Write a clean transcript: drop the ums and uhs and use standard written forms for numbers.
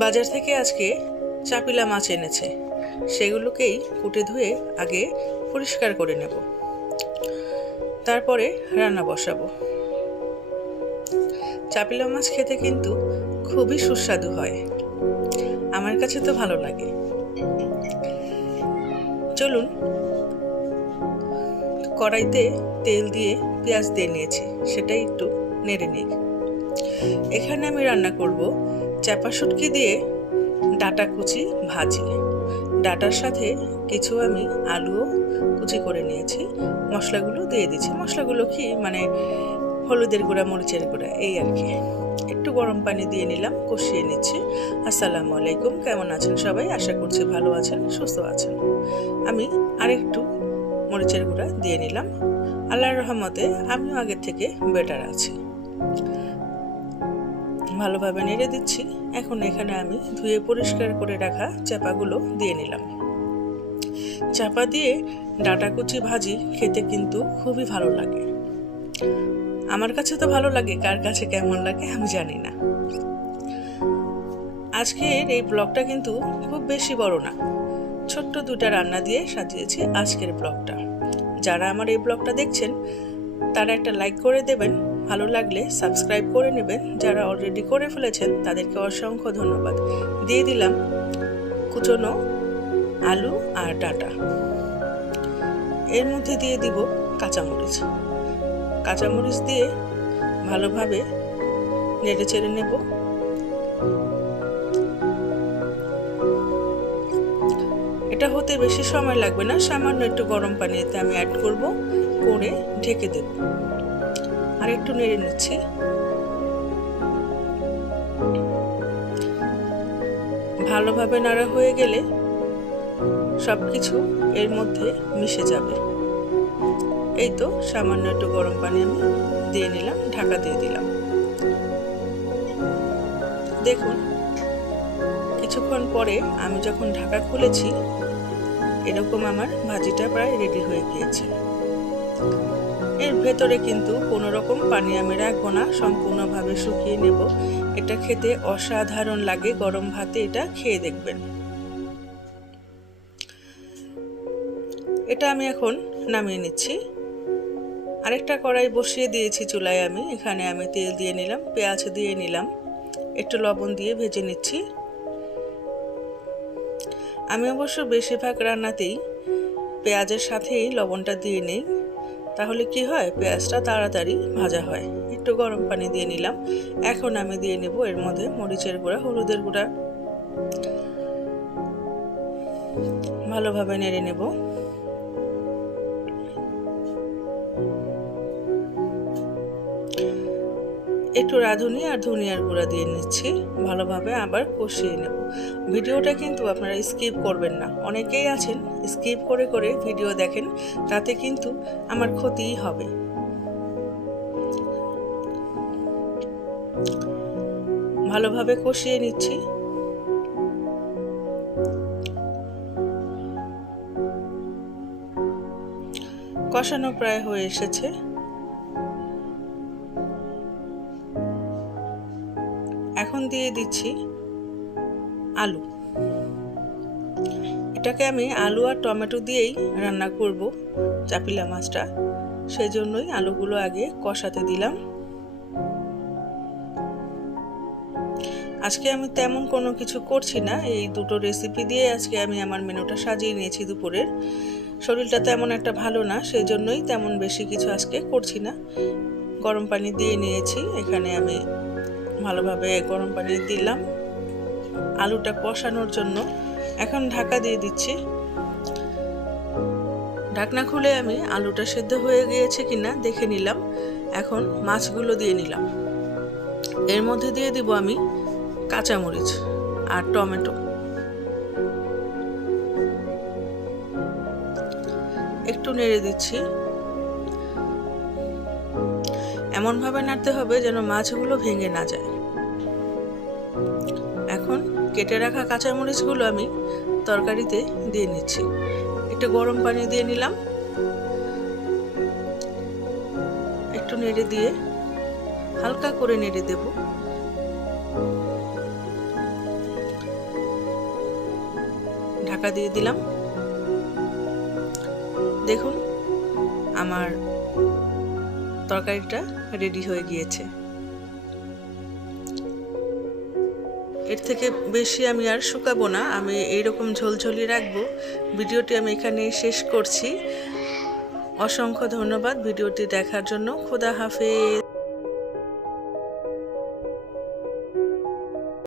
বাজার থেকে আজকে চাপিলা মাছ এনেছে, সেগুলোকেই কুটে ধুয়ে আগে পরিষ্কার করে নেব, তারপরে রান্না বসাবো। চাপিলা মাছ খেতে কিন্তু খুবই সুস্বাদু হয়, আমার কাছে তো ভালো লাগে। চলুন, কড়াইতে তেল দিয়ে পেঁয়াজ দিয়ে নিয়েছি, সেটাই একটু নেড়ে নিই। এখানে আমি রান্না করব চাপা শুটকি দিয়ে ডাঁটা কুচি ভাজি। ডাঁটার সাথে কিছু আমি আলুও কুচি করে নিয়েছি, মশলাগুলো দিয়ে দিচ্ছি। মশলাগুলো কি হলুদের গুঁড়া, মরিচের গুঁড়া, এই আর কি। একটু গরম পানি দিয়ে নিলাম, কষিয়ে নিচ্ছি। আসসালামু আলাইকুম, কেমন আছেন সবাই? আশা করছি ভালো আছেন, সুস্থ আছেন। আমি আরেকটু মরিচের গুঁড়া দিয়ে নিলাম। আল্লাহর রহমতে আমিও আগের থেকে বেটার আছি। ভালোভাবে নেড়ে দিচ্ছি। এখন এখানে আমি ধুয়ে পরিষ্কার করে রাখা চাপাগুলো দিয়ে নিলাম। চাপা দিয়ে ডাঁটা কুচি ভাজি খেতে কিন্তু খুবই ভালো লাগে। আমার কাছে তো ভালো লাগে, কার কাছে কেমন লাগে আমি জানি না। আজকের এই ব্লগটা কিন্তু খুব বেশি বড় না, ছোট্ট দুটা রান্না দিয়ে সাজিয়েছি আজকের ব্লগটা। যারা আমার এই ব্লগটা দেখছেন তারা একটা লাইক করে দেবেন, ভালো লাগলে সাবস্ক্রাইব করে নেবেন। যারা অলরেডি করে ফেলেছেন তাদেরকে অসংখ্য ধন্যবাদ। দিয়ে দিলাম কুচনো আলু আর ডাঁটা, এর মধ্যে দিয়ে দিব কাঁচামরিচ। কাঁচামরিচ দিয়ে ভালোভাবে নেড়ে চেড়ে নেব। এটা হতে বেশি সময় লাগবে না, সামান্য একটু গরম পানিতে আমি অ্যাড করব, করে ঢেকে দেব। আর একটু নেড়ে নিচ্ছি। ভালোভাবে নাড়া হয়ে গেলে সবকিছু এর মধ্যে মিশে যাবে। এই তো, সামান্য একটু গরম পানি আমি দিয়ে নিলাম, ঢাকা দিয়ে দিলাম। দেখুন, কিছুক্ষণ পরে আমি যখন ঢাকা খুলেছি, এরকম আমার ভাজিটা প্রায় রেডি হয়ে গিয়েছে। এর ভেতরে কিন্তু কোনো রকম পানি আমি রাখবো না, সম্পূর্ণভাবে শুকিয়ে নেব। এটা খেতে অসাধারণ লাগে, গরম ভাতে এটা খেয়ে দেখবেন। এটা আমি এখন নামিয়ে নিচ্ছি। আরেকটা কড়াই বসিয়ে দিয়েছি চুলায়। এখানে আমি তেল দিয়ে নিলাম, পেঁয়াজ দিয়ে নিলাম, একটু লবণ দিয়ে ভেজে নিচ্ছি। আমি অবশ্য বেশিরভাগ রান্নাতেই পেঁয়াজের সাথেই লবণটা দিয়ে নিই, তাহলে কি হয়, পেঁয়াজটা তাড়াতাড়ি ভাজা হয়। একটু গরম পানি দিয়ে নিলাম। এখন আমি দিয়ে নেব এর মধ্যে মরিচের গুঁড়া, হলুদের গুঁড়া। ভালোভাবে নেড়ে নেব। একটু রাঁধুনি আর ধনিয়ার গুঁড়া দিয়ে নিচ্ছি। ভালোভাবে আবার কষিয়ে নেব। ভিডিওটা কিন্তু আপনারা স্কিপ করবেন না। অনেকেই আছেন স্কিপ করে করে ভিডিও দেখেন, তাতে কিন্তু আমার ক্ষতিই হবে। ভালোভাবে কষিয়ে নিচ্ছি। কষানো প্রায় হয়ে এসেছে। এখন দিয়ে দিচ্ছি আলু। এটাকে আমি আলু আর টমেটো দিয়েই রান্না করব চাপিলা মাছটা, সেই জন্যই আলুগুলো আগে কষাতে দিলাম। আজকে আমি তেমন কোনো কিছু করছি না, এই দুটো রেসিপি দিয়ে আজকে আমি আমার মেনুটা সাজিয়ে নিয়েছি দুপুরের। শরীরটা তেমন একটা ভালো না, সেই জন্যই তেমন বেশি কিছু আজকে করছি না। গরম পানি দিয়ে নিয়েছি, এখানে আমি ভালোভাবে গরম পানি দিলাম আলুটা কষানোর জন্য। এখন ঢাকা দিয়ে দিচ্ছি। ঢাকনা খুলে আমি আলুটা সেদ্ধ হয়ে গিয়েছে কিনা দেখে নিলাম। এখন মাছগুলো দিয়ে নিলাম। এর মধ্যে দিয়ে দিব আমি কাঁচামরিচ আর টমেটো। একটু নেড়ে দিচ্ছি। এমনভাবে নাড়তে হবে যেন মাছগুলো ভেঙে না যায়। এখন কেটে রাখা কাঁচামরিচগুলো আমি তরকারিতে দিয়ে নিচ্ছি। একটু গরম পানি দিয়ে নিলাম। একটু নেড়ে দিয়ে হালকা করে নেড়ে দেব। ঢাকা দিয়ে দিলাম। দেখুন আমার তরকারিটা রেডি হয়ে গিয়েছে। এর থেকে বেশি আমি আর শুকাবো না, আমি এইরকম ঝোলঝোলি রাখবো। ভিডিওটি আমি এখানে শেষ করছি। অসংখ্য ধন্যবাদ ভিডিওটি দেখার জন্য। খোদা হাফেজ।